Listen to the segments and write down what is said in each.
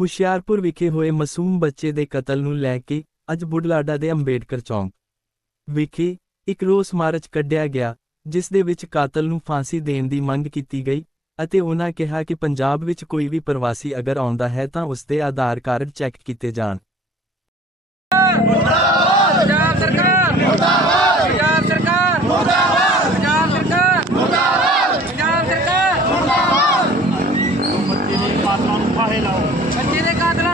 ਹੁਸ਼ਿਆਰਪੁਰ ਵਿਖੇ ਹੋਏ ਮਾਸੂਮ ਬੱਚੇ ਦੇ ਕਤਲ ਨੂੰ ਲੈ ਕੇ ਅੱਜ ਬੁਢਲਾਡਾ ਦੇ ਅੰਬੇਡਕਰ ਚੌਂਕ ਵਿਖੇ ਇੱਕ ਰੋਸ ਮਾਰਚ ਕੱਢਿਆ ਗਿਆ ਜਿਸ ਦੇ ਵਿੱਚ ਕਾਤਲ ਨੂੰ ਫਾਂਸੀ ਦੇਣ ਦੀ ਮੰਗ ਕੀਤੀ ਗਈ ਅਤੇ ਉਹਨਾਂ ਕਿਹਾ ਕਿ ਪੰਜਾਬ ਵਿੱਚ ਕੋਈ ਵੀ ਪ੍ਰਵਾਸੀ ਅਗਰ ਆਉਂਦਾ ਹੈ ਤਾਂ ਉਸ ਦੇ ਆਧਾਰ ਕਾਰਡ ਚੈੱਕ ਕੀਤੇ ਜਾਣ। ਪੰਜਾਬ ਸਰਕਾਰ! ਮੁਰਦਾਬਾਦ! ਪੰਜਾਬ ਸਰਕਾਰ! ਮੁਰਦਾਬਾਦ! ਪੰਜਾਬ ਸਰਕਾਰ! ਮੁਰਦਾਬਾਦ! ਪੰਜਾਬ ਸਰਕਾਰ ਬੱਚੇ ਦੇ ਕਾਤਲਾਂ ਨੂੰ ਫਾਹੇ ਲਾਓ। ਬੱਚੇ ਦੇ ਕਾਤਲਾਂ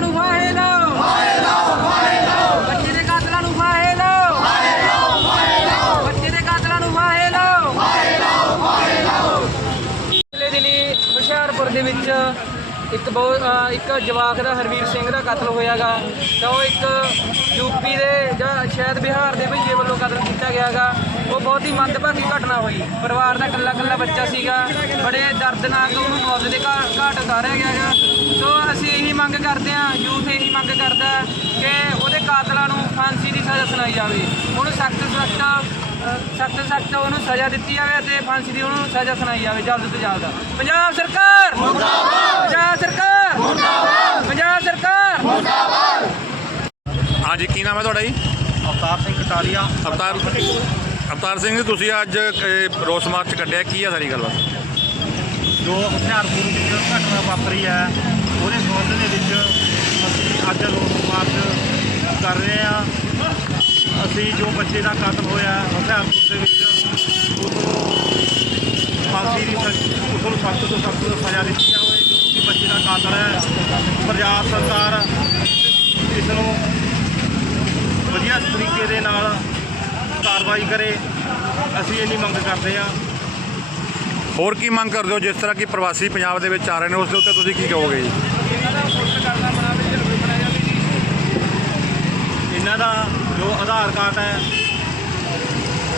ਨੂੰ ਫਾਹੇ ਲਾਓ। ਫਾਹੇ ਲਾਓ ਫਾਹੇ ਲਾਓ ਬੱਚੇ ਦੇ ਕਾਤਲਾਂ ਨੂੰ ਫਾਹੇ ਲਾਓ। ਫਾਹੇ ਲਾਓ ਫਾਹੇ ਲਾਓ ਬੱਚੇ ਦੇ ਕਾਤਲਾਂ ਨੂੰ ਫਾਹੇ ਲਾਓ। ਫਾਹੇ ਲਾਓ ਫਾਹੇ ਲਾਓ ਪਿਛਲੇ ਦਿਨੀ ਹੁਸ਼ਿਆਰਪੁਰ ਦੇ ਵਿੱਚ ਇੱਕ ਬਹੁਤ ਇੱਕ ਜਵਾਕ ਦਾ ਹਰਵੀਰ ਸਿੰਘ ਦਾ ਕਤਲ ਹੋਇਆਗਾ। ਤਾਂ ਉਹ ਇੱਕ ਯੂਪੀ ਦੇ ਜਾਂ ਸ਼ਾਇਦ ਬਿਹਾਰ ਦੇ ਭਈਏ ਵੱਲੋਂ ਕਤਲ ਕੀਤਾ ਗਿਆਗਾ। ਉਹ ਬਹੁਤ ਹੀ ਮੰਦਭਾਗੀ ਘਟਨਾ ਹੋਈ। ਪਰਿਵਾਰ ਦਾ ਇਕੱਲਾ ਇਕੱਲਾ ਬੱਚਾ ਸੀਗਾ। ਬੜੇ ਦਰਦਨਾਕ ਉਹਨੂੰ ਮੌਤ ਦੇ ਘਾਟ ਉਤਾਰਿਆ ਗਿਆਗਾ ਸੋ ਅਸੀਂ ਇਹੀ ਮੰਗ ਕਰਦੇ ਹਾਂ ਯੂਥ ਇਹੀ ਮੰਗ ਕਰਦਾ ਕਿ ਉਹਦੇ ਕਾਤਲਾਂ ਨੂੰ ਫਾਂਸੀ ਦੀ ਸਜ਼ਾ ਸੁਣਾਈ ਜਾਵੇ। ਉਹਨੂੰ ਸਖਤ ਸਖਤ ਸਖਤ ਸਖਤ ਉਹਨੂੰ ਸਜ਼ਾ ਦਿੱਤੀ ਜਾਵੇ ਤੇ ਫਾਂਸੀ ਦੀ ਉਹਨੂੰ ਸਜ਼ਾ ਸੁਣਾਈ ਜਾਵੇ ਜਲਦ ਤੋਂ ਜਲਦ। ਪੰਜਾਬ ਸਰਕਾਰ! ਮੁਰਦਾਬਾਦ ਪੰਜਾਬ ਸਰਕਾਰ! ਮੁਰਦਾਬਾਦ ਪੰਜਾਬ ਸਰਕਾਰ! ਹਾਂਜੀ ਕੀ ਨਾਮ ਹੈ ਤੁਹਾਡਾ ਜੀ? ਅਵਤਾਰ ਸਿੰਘ ਕਟਾਰੀਆ ਅਵਤਾਰ ਅਵਤਾਰ ਸਿੰਘ ਜੀ, ਤੁਸੀਂ ਅੱਜ, ਇਹ, ਰੋਸ ਮਾਰਚ ਕੱਢਿਆ, ਕੀ ਹੈ ਸਾਰੀ ਗੱਲਬਾਤ? ਜੋ ਹੁਸ਼ਿਆਰਪੁਰ ਵਿੱਚ ਘਟਨਾ ਵਾਪਰੀ ਹੈ, ਉਹਦੇ ਸੰਬੰਧ ਦੇ ਵਿੱਚ ਅਸੀਂ ਅੱਜ ਰੋਸ ਮਾਰਚ ਕਰ ਰਹੇ ਹਾਂ। ਅਸੀਂ ਜੋ ਬੱਚੇ ਦਾ ਕਤਲ ਹੋਇਆ ਹੁਸ਼ਿਆਰਪੁਰ ਦੇ ਵਿੱਚ ਉਸਨੂੰ ਫਾਂਸੀ ਦੀ ਉਸਨੂੰ ਸਖਤ ਤੋਂ ਸਖਤ ਸਜ਼ਾ ਦਿੱਤੀ ਜਾਵੇ, ਜੋ ਕਿ ਬੱਚੇ ਦਾ ਕਾਤਲ ਹੈ, ਪੰਜਾਬ ਸਰਕਾਰ ਇਸ ਨੂੰ ਵਧੀਆ ਤਰੀਕੇ ਦੇ ਨਾਲ ਕਾਰਵਾਈ ਕਰੇ ਅਸੀਂ ਇੰਨੀ ਮੰਗ ਕਰਦੇ ਹਾਂ। ਹੋਰ ਕੀ ਮੰਗ ਕਰਦੇ ਹੋ ਜਿਸ ਤਰ੍ਹਾਂ ਕਿ ਪ੍ਰਵਾਸੀ ਪੰਜਾਬ ਦੇ ਵਿੱਚ ਆ ਰਹੇ ਨੇ ਉਸ ਦੇ ਉੱਤੇ ਤੁਸੀਂ ਕੀ ਕਹੋਗੇ ਜੀ? ਇਹਨਾਂ ਦਾ ਜੋ ਆਧਾਰ ਕਾਰਡ ਹੈ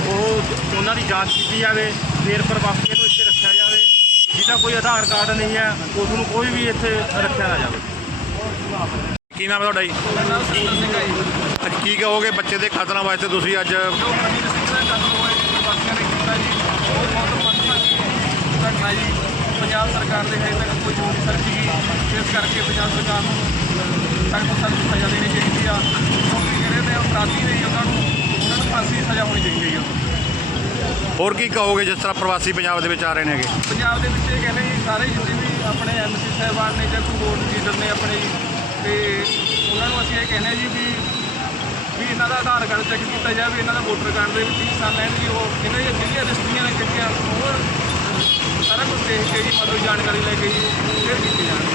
ਉਹ ਉਹਨਾਂ ਦੀ ਜਾਂਚ ਕੀਤੀ ਜਾਵੇ ਫਿਰ ਪ੍ਰਵਾਸੀਆਂ ਨੂੰ ਇੱਥੇ ਰੱਖਿਆ ਜਾਵੇ। ਜਿਹਦਾ ਕੋਈ ਆਧਾਰ ਕਾਰਡ ਨਹੀਂ ਹੈ ਉਸ ਨੂੰ ਕੋਈ ਵੀ ਇੱਥੇ ਰੱਖਿਆ ਨਾ ਜਾਵੇ। ਕੀ ਨਾਮ ਹੈ ਤੁਹਾਡਾ ਜੀ? ਅੱਜ ਕੀ ਕਹੋਗੇ ਬੱਚੇ ਦੇ ਖਾਤਰਾਂ ਵਾਸਤੇ ਤੁਸੀਂ ਅੱਜ? ਘਟਨਾ ਜੀ ਪੰਜਾਬ ਸਰਕਾਰ ਦੇ ਹਜੇ ਤੱਕ ਕੋਈ ਜੋੜੀ ਸਰ ਸੀਗੀ ਇਸ ਕਰਕੇ ਪੰਜਾਬ ਸਰਕਾਰ ਨੂੰ ਸਖਤ ਸਖਤ ਸਜ਼ਾ ਦੇਣੀ ਚਾਹੀਦੀ ਆ। ਕਿਉਂਕਿ ਜਿਹੜੇ ਤੇ ਅਪਰਾਧੀ ਨੇ ਜੀ ਉਹਨਾਂ ਨੂੰ ਉਹਨਾਂ ਨੂੰ ਫਾਂਸੀ ਦੀ ਸਜ਼ਾ ਹੋਣੀ ਚਾਹੀਦੀ ਜੀ। ਹੋਰ ਕੀ ਕਹੋਗੇ ਜਿਸ ਤਰ੍ਹਾਂ ਪ੍ਰਵਾਸੀ ਪੰਜਾਬ ਦੇ ਵਿੱਚ ਆ ਰਹੇ ਨੇਗੇ ਪੰਜਾਬ ਦੇ ਵਿੱਚ ਇਹ ਕਹਿੰਦੇ ਜੀ ਸਾਰੇ ਜਿੰਨੇ ਵੀ ਆਪਣੇ ਐਮਸੀ ਸਾਹਿਬਾਨ ਨੇ ਜਾਂ ਕੋਈ ਬੋਰਡ ਲੀਡਰ ਨੇ ਆਪਣੇ ਜੀ ਤੇ ਉਹਨਾਂ ਨੂੰ ਅਸੀਂ ਇਹ ਕਹਿੰਦੇ ਜੀ ਵੀ ਵੀ ਇਹਨਾਂ ਦਾ ਆਧਾਰ ਕਾਰਡ ਚੈੱਕ ਕੀਤਾ ਜਾਵੇ ਇਹਨਾਂ ਦਾ ਵੋਟਰ ਕਾਰਡ ਦੇ ਵਿੱਚ ਹਿੱਸਾ ਲੈਣ ਜੀ ਉਹ ਇਹਨਾਂ ਦੀਆਂ ਜਿਹੜੀਆਂ ਰਜਿਸਟਰੀਆਂ ਨੇ ਕਿਹੜੀਆਂ ਹੋਰ ਸਾਰਾ ਕੁਝ ਦੇਖ ਕੇ ਜੀ ਮਤਲਬ ਜਾਣਕਾਰੀ ਲੈ ਕੇ ਜੀ, ਫਿਰ ਕੀਤੀ ਜਾਣਗੀ।